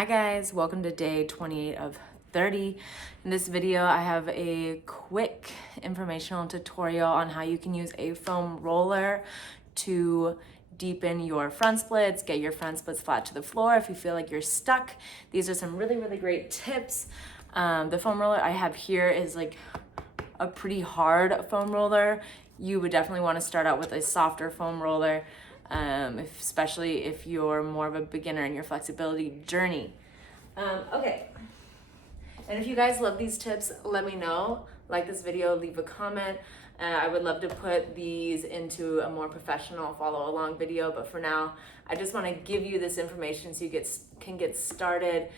Hi guys, welcome to day 28 of 30. In this video, I have a quick informational tutorial on how you can use a foam roller to deepen your front splits, get your front splits flat to the floor if you feel like you're stuck. These are some really great tips. The foam roller I have here is like a pretty hard foam roller. You would definitely want to start out with a softer foam roller. Especially if you're more of a beginner in your flexibility journey. Okay, and if you guys love these tips, let me know. Like this video, leave a comment. I would love to put these into a more professional follow along video, but for now, I just want to give you this information so you can get started.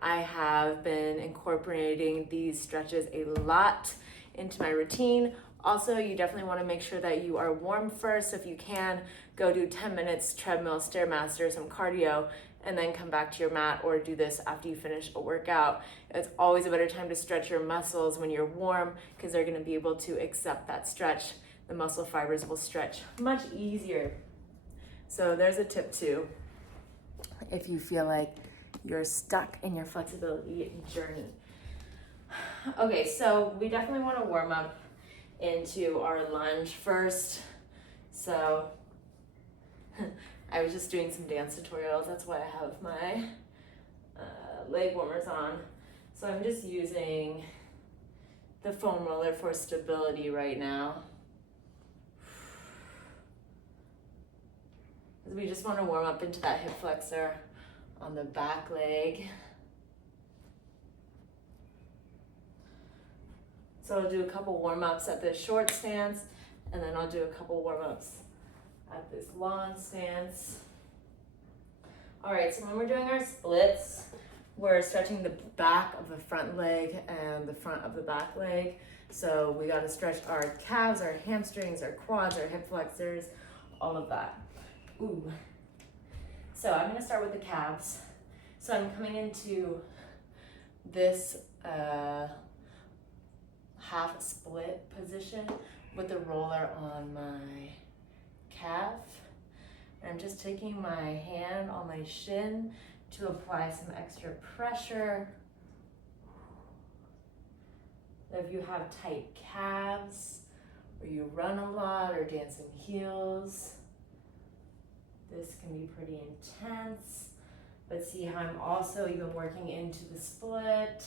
I have been incorporating these stretches a lot into my routine. Also, you definitely want to make sure that you are warm first. So if you can, go do 10 minutes treadmill, Stairmaster, some cardio, and then come back to your mat or do this after you finish a workout. It's always a better time to stretch your muscles when you're warm because they're going to be able to accept that stretch. The muscle fibers will stretch much easier. So there's a tip too, if you feel like you're stuck in your flexibility journey. Okay, so we definitely want to warm up into our lunge first. So I was just doing some dance tutorials. That's why I have my leg warmers on. So I'm just using the foam roller for stability right now. We just want to warm up into that hip flexor on the back leg. So I'll do a couple warm-ups at this short stance, and then I'll do a couple warm-ups at this long stance. All right, so when we're doing our splits, we're stretching the back of the front leg and the front of the back leg. So we gotta stretch our calves, our hamstrings, our quads, our hip flexors, all of that. Ooh. So I'm gonna start with the calves. So I'm coming into this half split position with the roller on my calf. And I'm just taking my hand on my shin to apply some extra pressure. If you have tight calves, or you run a lot or dance in heels, this can be pretty intense. But see how I'm also even working into the split.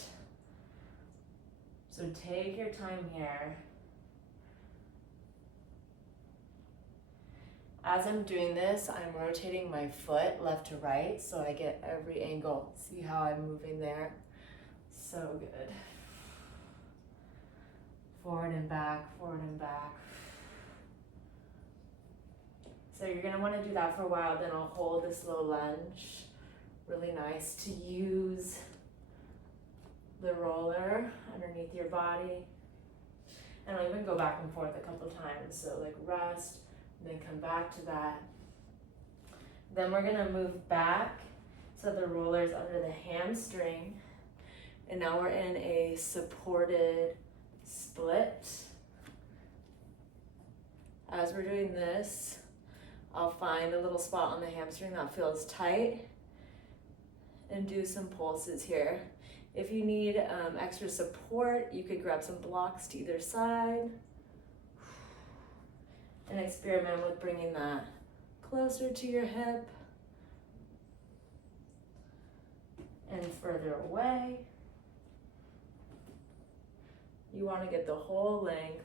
So take your time here. As I'm doing this, I'm rotating my foot left to right so I get every angle. See how I'm moving there? So good. Forward and back, forward and back. So you're gonna wanna do that for a while, then I'll hold this low lunge. Really nice to use the roller underneath your body. And I'll even go back and forth a couple times. So like rest, and then come back to that. Then we're gonna move back so the roller's under the hamstring. And now we're in a supported split. As we're doing this, I'll find a little spot on the hamstring that feels tight and do some pulses here. If you need extra support, you could grab some blocks to either side and experiment with bringing that closer to your hip and further away. You want to get the whole length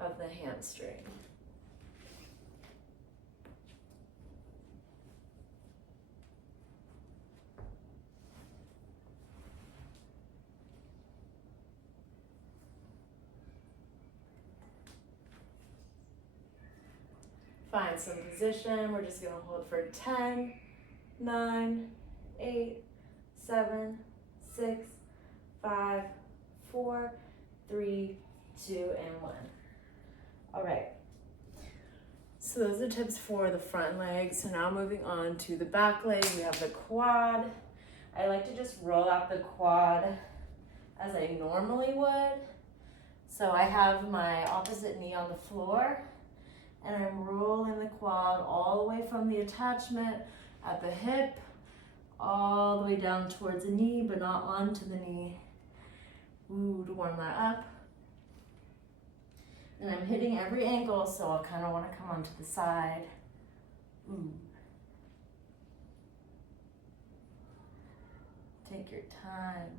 of the hamstring. Find some position. We're just gonna hold for 10, 9, 8, 7, 6, 5, 4, 3, 2, and 1. All right. So those are tips for the front leg. So now moving on to the back leg, we have the quad. I like to just roll out the quad as I normally would. So I have my opposite knee on the floor, and I'm rolling the quad all the way from the attachment at the hip, all the way down towards the knee, but not onto the knee. Ooh, to warm that up. And I'm hitting every ankle, so I kind of want to come onto the side. Ooh. Take your time.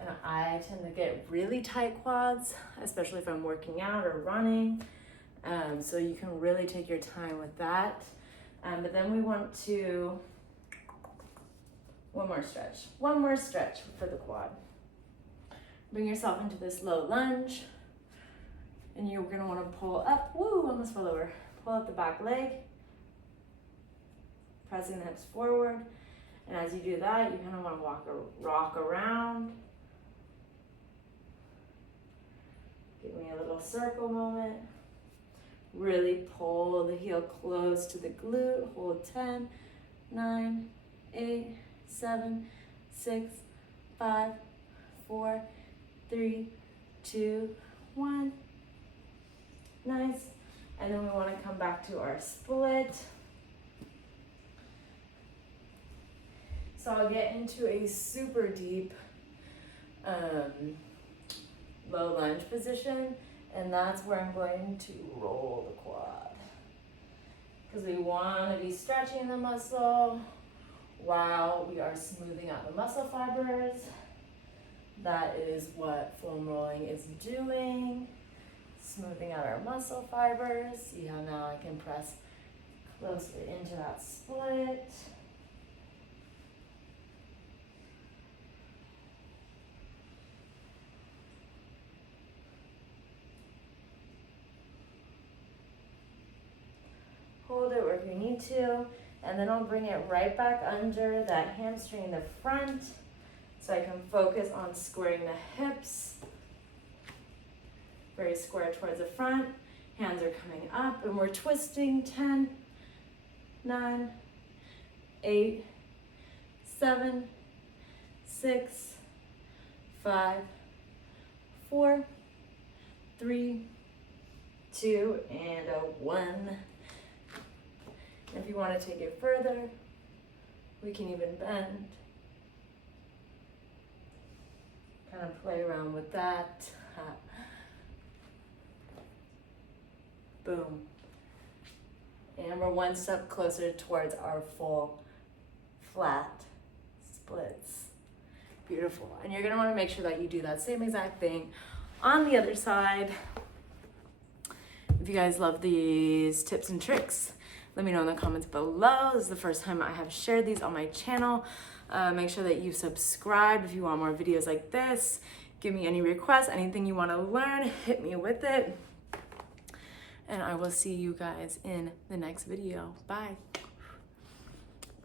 And I tend to get really tight quads, especially if I'm working out or running. So you can really take your time with that. But then we want to, one more stretch for the quad. Bring yourself into this low lunge. And you're gonna wanna pull up, woo, almost fell over. Pull up the back leg, pressing the hips forward. And as you do that, you kind of wanna rock around. Give me a little circle moment. Really pull the heel close to the glute. Hold 10, 9, 8, 7, 6, 5, 4, 3, 2, 1. Nice. And then we want to come back to our split. So I'll get into a super deep low lunge position, and that's where I'm going to roll the quad. Because we want to be stretching the muscle while we are smoothing out the muscle fibers. That is what foam rolling is doing. Smoothing out our muscle fibers. See how now I can press closer into that split. Hold it wherever you need to, and then I'll bring it right back under that hamstring in the front so I can focus on squaring the hips. Very square towards the front. Hands are coming up and we're twisting. 10, 9, 8, 7, 6, 5, 4, 3, 2, and a 1. If you want to take it further, we can even bend. Kind of play around with that. Boom. And we're one step closer towards our full flat splits. Beautiful. And you're going to want to make sure that you do that same exact thing on the other side. If you guys love these tips and tricks, let me know in the comments below. This is the first time I have shared these on my channel. Make sure that you subscribe if you want more videos like this. Give me any requests, anything you want to learn, hit me with it. And I will see you guys in the next video. Bye.